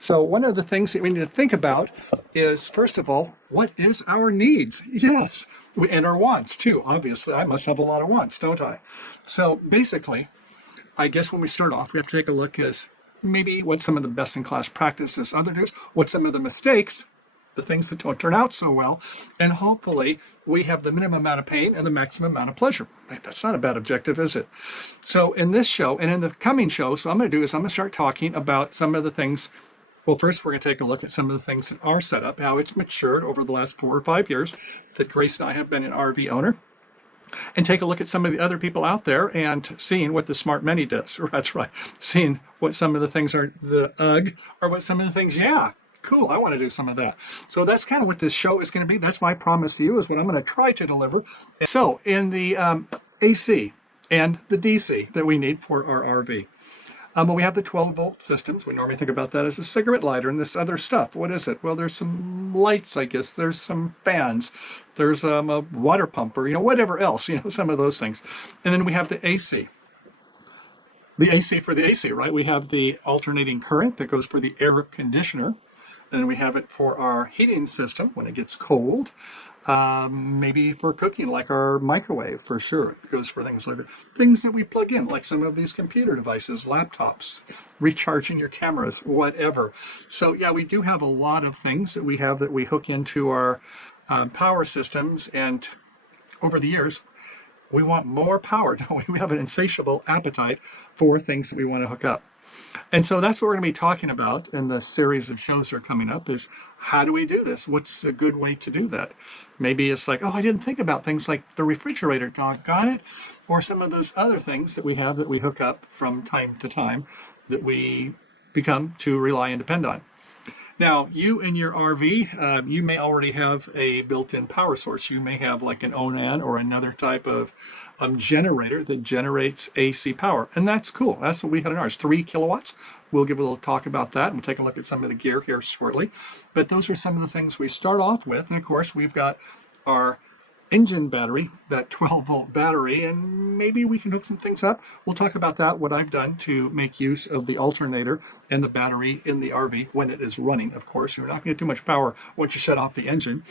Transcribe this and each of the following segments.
So one of the things that we need to think about is, first of all, what is our needs? Yes, and our wants too. Obviously, I must have a lot of wants, don't I? So basically, I guess when we start off, we have to take a look as maybe what some of the best-in-class practices others do, what some of the mistakes, the things that don't turn out so well, and hopefully we have the minimum amount of pain and the maximum amount of pleasure. Right? That's not a bad objective, is it? So in this show and in the coming show, so I'm going to do is I'm going to start talking about some of the things. Well, first we're going to take a look at some of the things in our setup, how it's matured over the last 4 or 5 years that Grace and I have been an RV owner, and take a look at some of the other people out there and seeing what the Smart Mini does. That's right. Seeing what some of the things are, the UGG, or what some of the things, yeah, cool, I want to do some of that. So that's kind of what this show is going to be. That's my promise to you, is what I'm going to try to deliver. So in the AC and the DC that we need for our RV, we have the 12-volt systems. We normally think about that as a cigarette lighter and this other stuff. What is it? Well, there's some lights, I guess. There's some fans. There's a water pump, or whatever else, some of those things. And then we have the AC. The AC for the AC, right? We have the alternating current that goes for the air conditioner. And then we have it for our heating system when it gets cold. Maybe for cooking, like our microwave, for sure. It goes for things like things that we plug in, like some of these computer devices, laptops, recharging your cameras, whatever. So yeah, we do have a lot of things that we hook into our power systems. And over the years, we want more power, don't we? We have an insatiable appetite for things that we want to hook up. And so that's what we're going to be talking about in the series of shows that are coming up, is how do we do this? What's a good way to do that? Maybe it's like, oh, I didn't think about things like the refrigerator, doggone it, or some of those other things that we have that we hook up from time to time that we become to rely and depend on. Now, you in your RV, you may already have a built-in power source. You may have like an Onan or another type of generator that generates AC power, and that's cool. That's what we had in ours, 3 kilowatts. We'll give a little talk about that, and we'll take a look at some of the gear here shortly. But those are some of the things we start off with, and of course, we've got our engine battery, that 12-volt battery, and maybe we can hook some things up. We'll talk about that, what I've done to make use of the alternator and the battery in the RV when it is running, of course. You're not going to get too much power once you shut off the engine.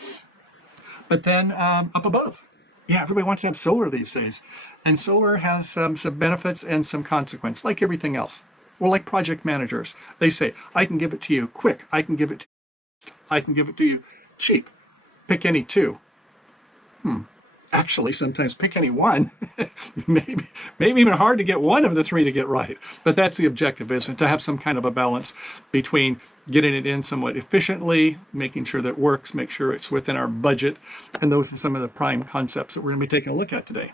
But then up above, yeah, everybody wants to have solar these days. And solar has some benefits and some consequence, like everything else. Well, like project managers, they say, I can give it to you quick. I can give it to you cheap. Pick any two. Actually, sometimes pick any one. maybe even hard to get one of the 3 to get right. But that's the objective, isn't it? To have some kind of a balance between getting it in somewhat efficiently, making sure that it works, make sure it's within our budget. And those are some of the prime concepts that we're going to be taking a look at today.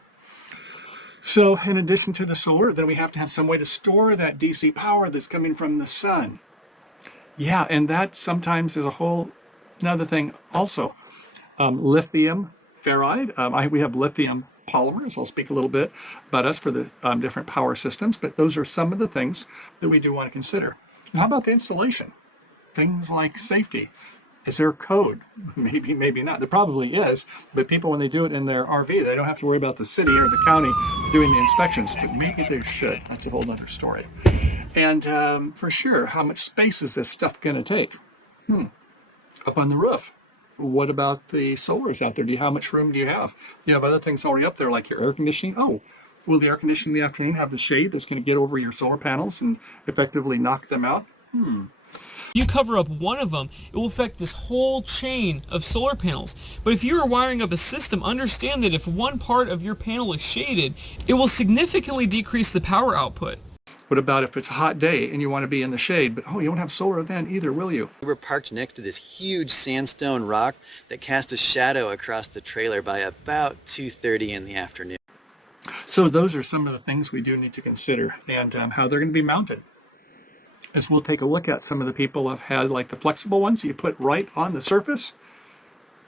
So in addition to the solar, then we have to have some way to store that DC power that's coming from the sun. Yeah, and that sometimes is a whole another thing also. Lithium ferride. We have lithium polymers. I'll speak a little bit about us for the different power systems, but those are some of the things that we do want to consider. And how about the installation? Things like safety. Is there code? Maybe, maybe not. There probably is, but people, when they do it in their RV, they don't have to worry about the city or the county doing the inspections, but maybe they should. That's a whole other story. And for sure, how much space is this stuff going to take? Up on the roof. What about the solars out there? How much room do you have? You have other things already up there, like your air conditioning. Oh, will the air conditioning in the afternoon have the shade that's going to get over your solar panels and effectively knock them out? You cover up one of them, it will affect this whole chain of solar panels. But if you are wiring up a system, understand that if one part of your panel is shaded, it will significantly decrease the power output. What about if it's a hot day and you want to be in the shade, but you won't have solar then either, will you? We were parked next to this huge sandstone rock that cast a shadow across the trailer by about 2:30 in the afternoon. So those are some of the things we do need to consider, and how they're going to be mounted. As we'll take a look at, some of the people have had like the flexible ones you put right on the surface.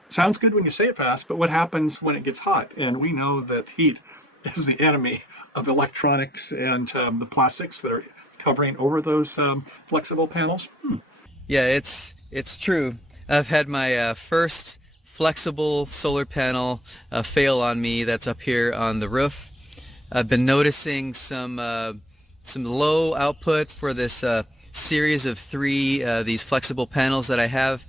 Sounds good when you say it fast, but what happens when it gets hot? And we know that heat is the enemy of electronics and the plastics that are covering over those flexible panels. Yeah, it's true. I've had my first flexible solar panel fail on me. That's up here on the roof. I've been noticing some low output for this series of 3 these flexible panels that I have.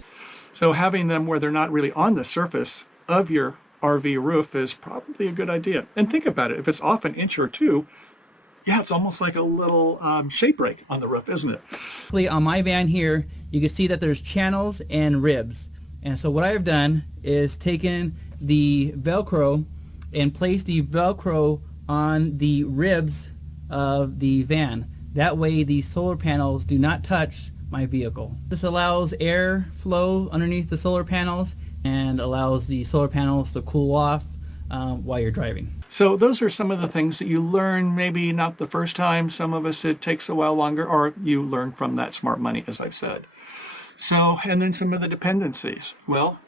So having them where they're not really on the surface of your RV roof is probably a good idea. And think about it, if it's off an inch or two, yeah, it's almost like a little shade break on the roof, isn't it? On my van here, you can see that there's channels and ribs. And so what I've done is taken the Velcro and placed the Velcro on the ribs of the van. That way the solar panels do not touch my vehicle. This allows air flow underneath the solar panels and allows the solar panels to cool off while you're driving. So those are some of the things that you learn, maybe not the first time. Some of us, it takes a while longer, or you learn from that smart money, as I've said. So, and then some of the dependencies. Well,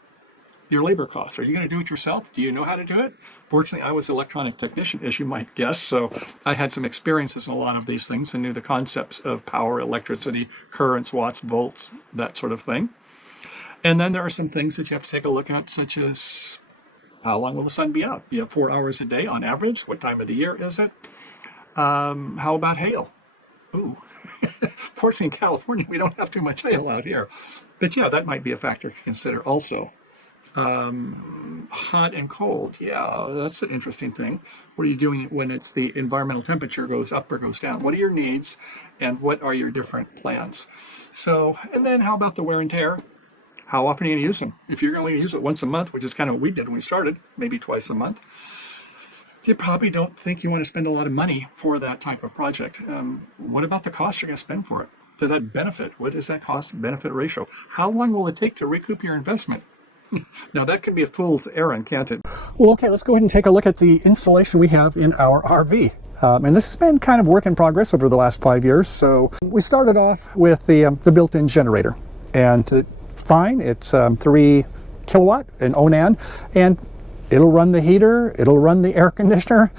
your labor costs. Are you going to do it yourself? Do you know how to do it? Fortunately, I was an electronic technician, as you might guess, so I had some experiences in a lot of these things and knew the concepts of power, electricity, currents, watts, volts, that sort of thing. And then there are some things that you have to take a look at, such as how long will the sun be out? You have 4 hours a day on average. What time of the year is it? How about hail? Ooh. Fortunately, in California, we don't have too much hail out here. But yeah, that might be a factor to consider also. Hot and cold. Yeah, that's an interesting thing. What are you doing when it's the environmental temperature goes up or goes down? What are your needs and what are your different plans? So, and then how about the wear and tear? How often are you going to use them? If you're going to use it once a month, which is kind of what we did when we started, maybe twice a month, you probably don't think you want to spend a lot of money for that type of project. What about the cost you're going to spend for it? To that benefit, what is that cost-benefit ratio? How long will it take to recoup your investment? Now, that can be a fool's errand, can't it? Well, okay, let's go ahead and take a look at the installation we have in our RV. And this has been kind of work in progress over the last 5 years. So we started off with the built-in generator. And fine, it's 3 kilowatt, an Onan, and it'll run the heater, it'll run the air conditioner,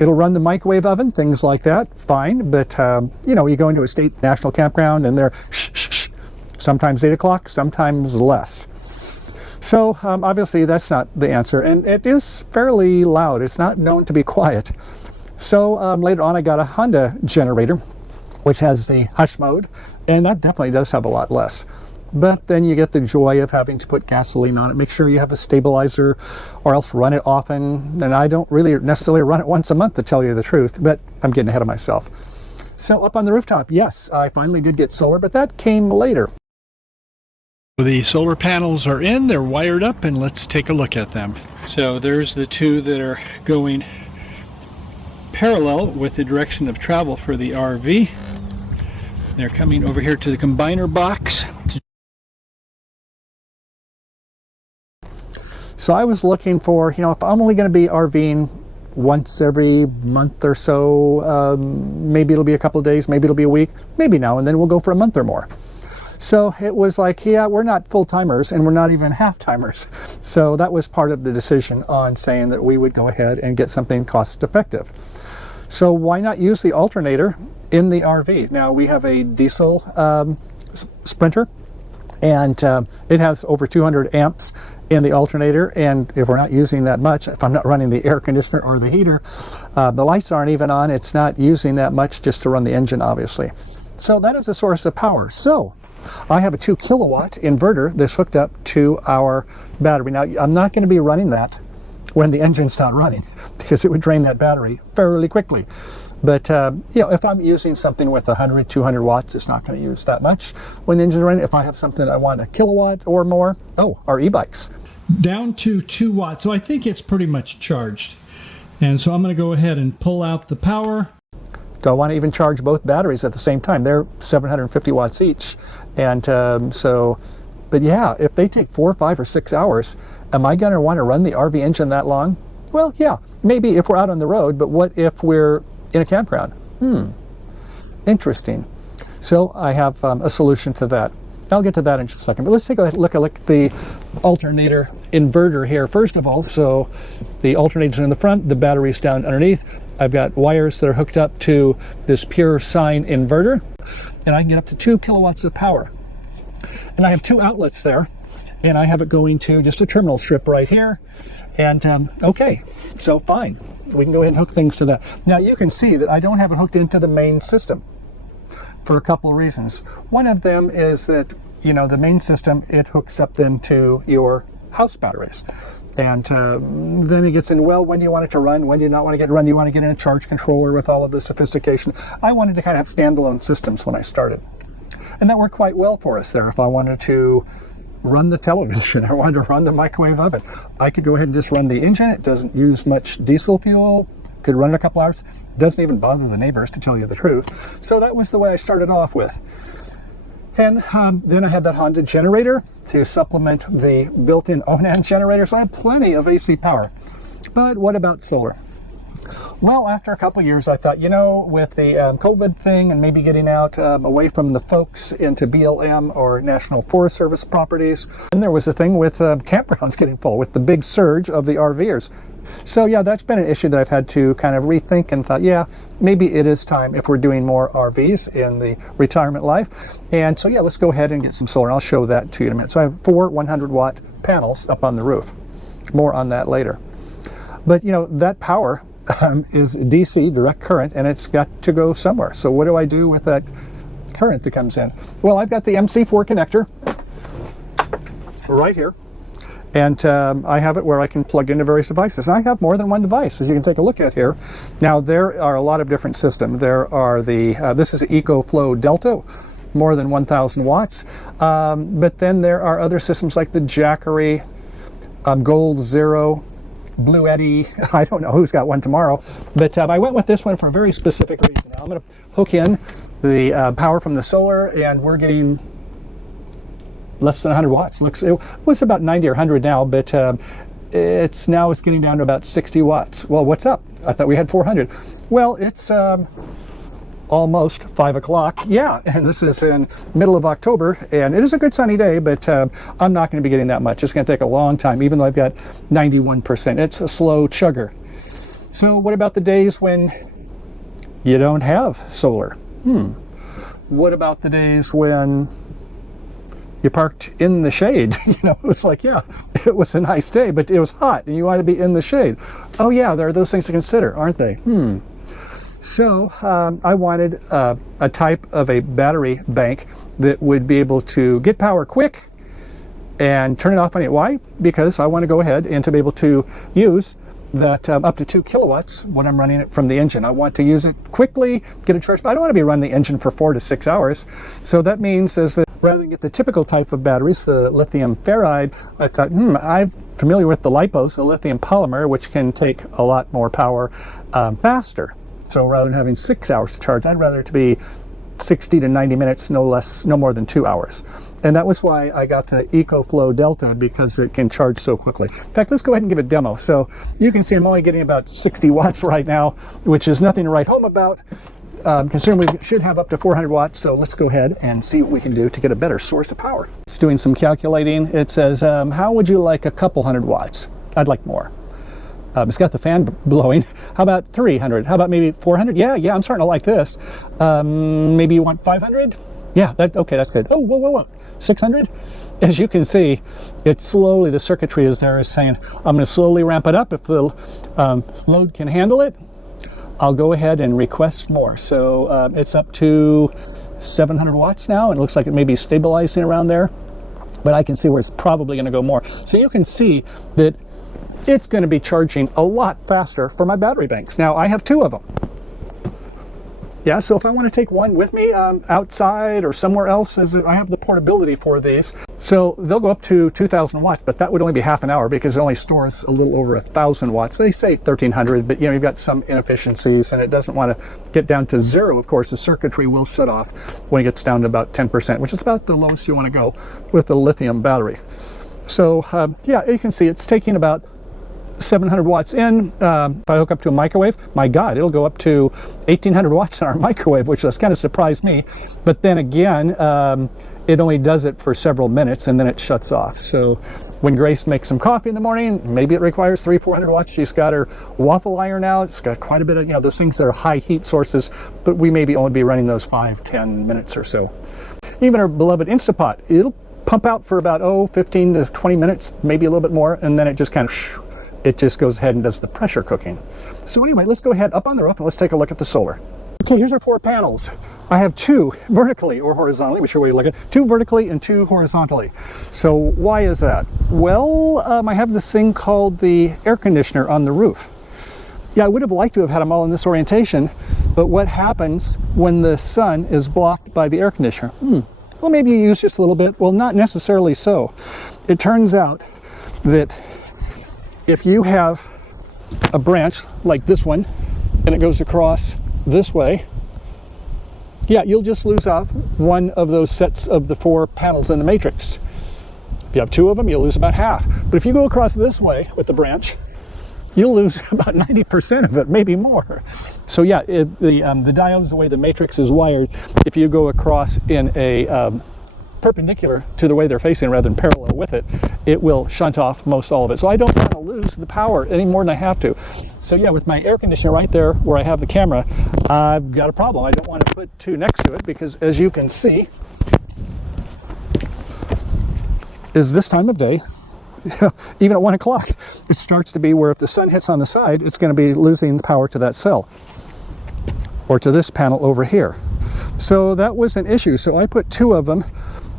it'll run the microwave oven, things like that, fine. But, you know, you go into a state national campground and they're shh, sometimes 8 o'clock, sometimes less. So obviously that's not the answer, and it is fairly loud. It's not known to be quiet. So later on I got a Honda generator, which has the hush mode, and that definitely does have a lot less. But then you get the joy of having to put gasoline on it, make sure you have a stabilizer, or else run it often. And I don't really necessarily run it once a month, to tell you the truth, but I'm getting ahead of myself. So up on the rooftop, yes, I finally did get solar, but that came later. The solar panels are in, they're wired up, and let's take a look at them. So there's the two that are going parallel with the direction of travel for the RV. They're coming over here to the combiner box. So I was looking for, you know, if I'm only going to be RVing once every month or so, maybe it'll be a couple of days, maybe it'll be a week, maybe now and then we'll go for a month or more. So it was like, yeah, we're not full-timers and we're not even half-timers. So that was part of the decision on saying that we would go ahead and get something cost-effective. So why not use the alternator in the RV? Now, we have a diesel Sprinter, and it has over 200 amps in the alternator, and if we're not using that much, if I'm not running the air conditioner or the heater, the lights aren't even on, it's not using that much just to run the engine, obviously. So that is a source of power. So I have a 2 kilowatt inverter that's hooked up to our battery. Now, I'm not going to be running that when the engine's not running, because it would drain that battery fairly quickly. But you know, if I'm using something with 100, 200 watts, it's not going to use that much when the engine's running. If I have something I want a kilowatt or more, our e-bikes. Down to 2 watts, so I think it's pretty much charged. And so I'm going to go ahead and pull out the power. Do I want to even charge both batteries at the same time? They're 750 watts each. And but yeah, if they take 4, 5, or 6 hours, am I going to want to run the RV engine that long? Well, yeah, maybe if we're out on the road, but what if we're in a campground? Interesting. So I have a solution to that. I'll get to that in just a second, but let's take a look at the alternator inverter here. First of all, so the alternator's in the front, the battery's down underneath. I've got wires that are hooked up to this pure sine inverter, and I can get up to 2 kilowatts of power. And I have 2 outlets there, and I have it going to just a terminal strip right here. And okay, so fine. We can go ahead and hook things to that. Now you can see that I don't have it hooked into the main system. for a couple of reasons. One of them is that, you know, the main system, it hooks up then to your house batteries. And then it gets in, well, when do you want it to run? When do you not want to get it run? Do you want to get in a charge controller with all of the sophistication? I wanted to kind of have standalone systems when I started. And that worked quite well for us there. If I wanted to run the television, I wanted to run the microwave oven, I could go ahead and just run the engine. It doesn't use much diesel fuel. Could run it a couple hours. Doesn't even bother the neighbors, to tell you the truth. So that was the way I started off with. And then I had that Honda generator to supplement the built-in Onan generator, so I had plenty of AC power. But what about solar? Well, after a couple of years, I thought, you know, with the COVID thing and maybe getting out away from the folks into BLM or National Forest Service properties, and there was a thing with campgrounds getting full with the big surge of the RVers. So yeah, that's been an issue that I've had to kind of rethink and thought, yeah, maybe it is time if we're doing more RVs in the retirement life. And so yeah, let's go ahead and get some solar. I'll show that to you in a minute. So I have 4 100-watt panels up on the roof. More on that later. But you know, that power is DC, direct current, and it's got to go somewhere. So what do I do with that current that comes in? Well, I've got the MC4 connector right here. And I have it where I can plug into various devices. And I have more than one device, as you can take a look at here. Now, there are a lot of different systems. There are the, this is EcoFlow Delta, more than 1,000 watts. But then there are other systems like the Jackery, Gold Zero, Blue Eddy. I don't know who's got one tomorrow. But I went with this one for a very specific reason. Now, I'm going to hook in the power from the solar, and we're getting less than 100 watts. It was about 90 or 100 now, but it's getting down to about 60 watts. Well, what's up? I thought we had 400. Well, it's almost 5 o'clock. Yeah, and this is in middle of October, and it is a good sunny day, but I'm not going to be getting that much. It's going to take a long time, even though I've got 91%. It's a slow chugger. So what about the days when you don't have solar? What about the days when you parked in the shade? You know, it was like, yeah, it was a nice day, but it was hot and you want to be in the shade. Oh yeah, there are those things to consider, aren't they? So I wanted a type of a battery bank that would be able to get power quick and turn it off on it. Why? Because I want to go ahead and to be able to use that up to 2 kilowatts when I'm running it from the engine. I want to use it quickly, get it charged, but I don't want to be running the engine for 4 to 6 hours. So that means is that rather than get the typical type of batteries, the lithium ferride, I thought, I'm familiar with the LiPos, the lithium polymer, which can take a lot more power faster. So rather than having 6 hours to charge, I'd rather it to be 60 to 90 minutes, no more than 2 hours. And that was why I got the EcoFlow Delta, because it can charge so quickly. In fact, let's go ahead and give a demo. So you can see I'm only getting about 60 watts right now, which is nothing to write home about, considering we should have up to 400 watts. So let's go ahead and see what we can do to get a better source of power. It's doing some calculating. It says, how would you like a couple hundred watts? I'd like more. It's got the fan blowing. How about 300? How about maybe 400? Yeah, I'm starting to like this. Maybe you want 500? Yeah, okay, that's good. Oh, whoa. 600? As you can see, it's slowly, the circuitry is saying, I'm going to slowly ramp it up. If the load can handle it, I'll go ahead and request more. So it's up to 700 watts now, and it looks like it may be stabilizing around there. But I can see where it's probably going to go more. So you can see that it's going to be charging a lot faster for my battery banks. Now, I have 2 of them. Yeah, so if I want to take one with me outside or somewhere else, I have the portability for these. So they'll go up to 2,000 watts, but that would only be half an hour because it only stores a little over 1,000 watts. They say 1,300, but you've got some inefficiencies, and it doesn't want to get down to 0. Of course, the circuitry will shut off when it gets down to about 10%, which is about the lowest you want to go with the lithium battery. So yeah, you can see it's taking about 700 watts in. If I hook up to a microwave, my God, it'll go up to 1,800 watts in our microwave, which has kind of surprised me. But then again, it only does it for several minutes and then it shuts off. So when Grace makes some coffee in the morning, maybe it requires 300-400 watts. She's got her waffle iron out. It's got quite a bit of, those things that are high heat sources, but we maybe only be running those 5-10 minutes or so. Even our beloved Instapot, it'll pump out for about 15 to 20 minutes, maybe a little bit more, and then it just kind of it just goes ahead and does the pressure cooking. So anyway, let's go ahead up on the roof and let's take a look at the solar. Okay, here's our 4 panels. I have 2 vertically or horizontally, whichever way you look at it, 2 vertically and 2 horizontally. So why is that? Well, I have this thing called the air conditioner on the roof. Yeah, I would have liked to have had them all in this orientation, but what happens when the sun is blocked by the air conditioner? Well, maybe you use just a little bit. Well, not necessarily so. It turns out that if you have a branch like this one, and it goes across this way, yeah, you'll just lose off one of those sets of the 4 panels in the matrix. If you have 2 of them, you'll lose about half. But if you go across this way with the branch, you'll lose about 90% of it, maybe more. So yeah, the diodes, the way the matrix is wired, if you go across in a perpendicular to the way they're facing rather than parallel with it, it will shunt off most all of it. So I don't want to lose the power any more than I have to. So yeah, with my air conditioner right there where I have the camera, I've got a problem. I don't want to put 2 next to it because, as you can see, is this time of day, even at 1 o'clock, it starts to be where if the sun hits on the side, it's going to be losing the power to that cell or to this panel over here. So that was an issue. So I put 2 of them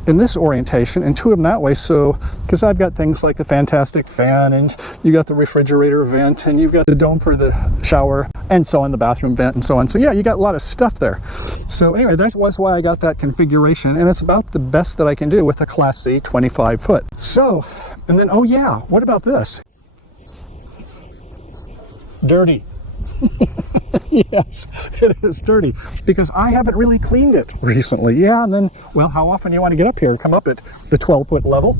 in this orientation and 2 of them that way, so because I've got things like the fantastic fan, and you got the refrigerator vent, and you've got the dome for the shower, and so on, the bathroom vent, and so on. So yeah, you got a lot of stuff there. So anyway, that was why I got that configuration, and it's about the best that I can do with a Class C 25 foot. So, and then, oh yeah, what about this? Dirty. Yes, it is dirty because I haven't really cleaned it recently. Yeah, and then, well, how often do you want to get up here? Come up at the 12-foot level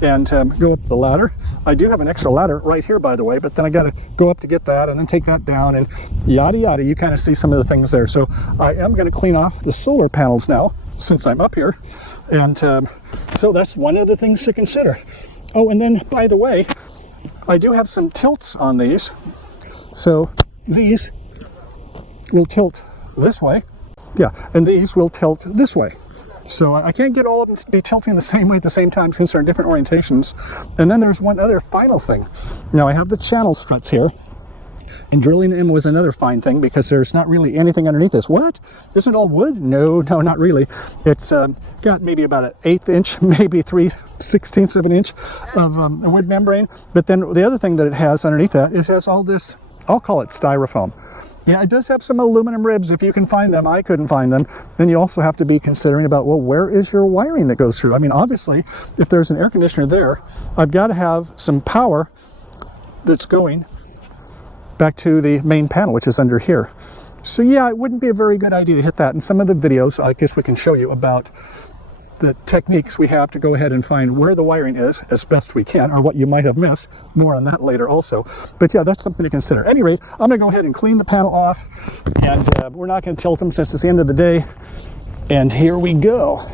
and go up the ladder. I do have an extra ladder right here, by the way, but then I got to go up to get that and then take that down and yada yada. You kind of see some of the things there. So I am going to clean off the solar panels now since I'm up here, and so that's one of the things to consider. Oh, and then, by the way, I do have some tilts on these. So these will tilt this way, yeah, and these will tilt this way. So I can't get all of them to be tilting the same way at the same time since they're different orientations. And then there's one other final thing. Now I have the channel struts here, and drilling them was another fine thing because there's not really anything underneath this. What? Isn't it all wood? No, not really. It's got maybe about an 1/8 inch, maybe 3/16 of an inch of a wood membrane. But then the other thing that it has underneath that is it has all this, I'll call it styrofoam. Yeah, it does have some aluminum ribs if you can find them. I couldn't find them. Then you also have to be considering about, well, where is your wiring that goes through? I mean, obviously, if there's an air conditioner there, I've got to have some power that's going back to the main panel, which is under here. So yeah, it wouldn't be a very good idea to hit that. In some of the videos, I guess we can show you about the techniques we have to go ahead and find where the wiring is as best we can, or what you might have missed. More on that later also. But yeah, that's something to consider. At any rate, I'm going to go ahead and clean the panel off, and we're not going to tilt them since it's the end of the day. And here we go.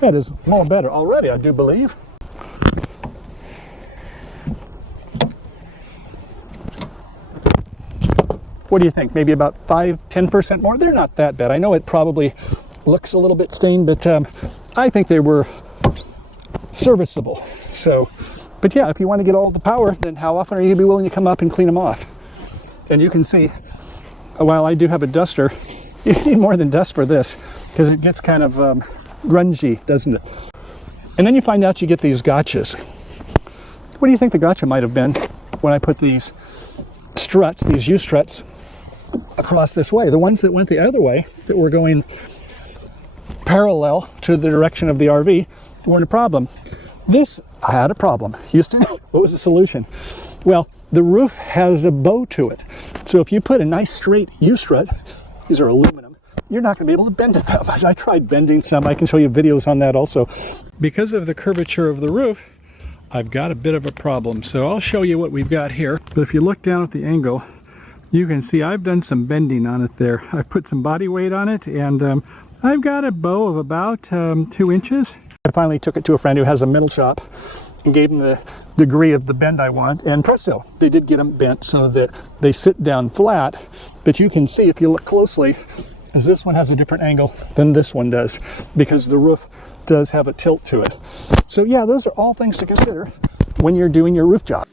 That is more better already, I do believe. What do you think? Maybe about 5–10% more? They're not that bad. I know it probably looks a little bit stained, but I think they were serviceable. So, but yeah, if you want to get all the power, then how often are you going to be willing to come up and clean them off? And you can see, while I do have a duster, you need more than dust for this, because it gets kind of grungy, doesn't it? And then you find out you get these gotchas. What do you think the gotcha might have been when I put these struts, these U-struts, across this way? The ones that went the other way, that were going parallel to the direction of the RV, weren't a problem. This had a problem. Houston, what was the solution? Well, the roof has a bow to it. So if you put a nice straight U-strut, these are aluminum, you're not going to be able to bend it that much. I tried bending some. I can show you videos on that also. Because of the curvature of the roof, I've got a bit of a problem. So I'll show you what we've got here. But if you look down at the angle, you can see I've done some bending on it there. I put some body weight on it, and I've got a bow of about 2 inches. I finally took it to a friend who has a metal shop and gave him the degree of the bend I want, and presto, they did get them bent so that they sit down flat. But you can see, if you look closely, is this one has a different angle than this one does, because the roof does have a tilt to it. So yeah, those are all things to consider when you're doing your roof job.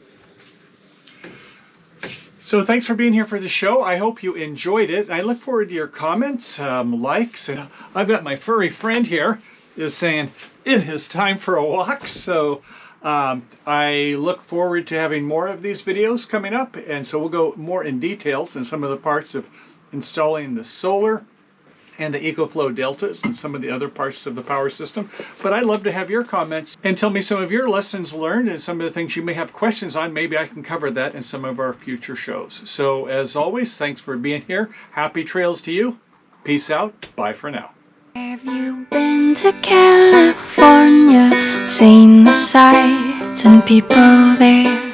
So thanks for being here for the show. I hope you enjoyed it. I look forward to your comments, likes, and I've got my furry friend here is saying it is time for a walk. So I look forward to having more of these videos coming up, and so we'll go more in details in some of the parts of installing the solar and the EcoFlow Deltas and some of the other parts of the power system. But I'd love to have your comments and tell me some of your lessons learned and some of the things you may have questions on. Maybe I can cover that in some of our future shows. So as always, thanks for being here. Happy trails to you. Peace out. Bye for now. Have you been to California? Seen the sights and people there?